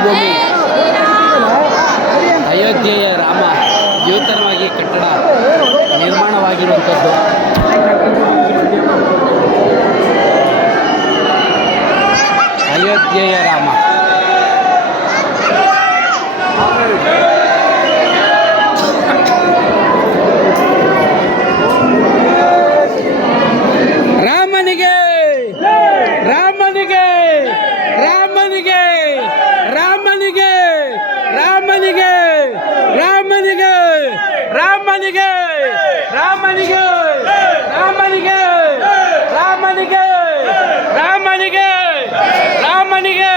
ಭೂಮಿ ಅಯೋಧ್ಯೆಯ ರಾಮ ನೂತನವಾಗಿ ಕಟ್ಟಡ ನಿರ್ಮಾಣವಾಗಿರುವಂಥದ್ದು. ಅಯೋಧ್ಯೆಯ ರಾಮ ರಾಮನಿಗೆ ರಾಮನಿಗೆ ರಾಮನಿಗೆ ರಾಮನಿಗೆ ರಾಮನಿಗೆ ರಾಮನಿಗೆ ರಾಮನಿಗೆ ರಾಮನಿಗೆ ರಾಮನಿಗೆ ರಾಮನಿಗೆ ರಾಮನಿಗೆ ರಾಮನಿಗೆ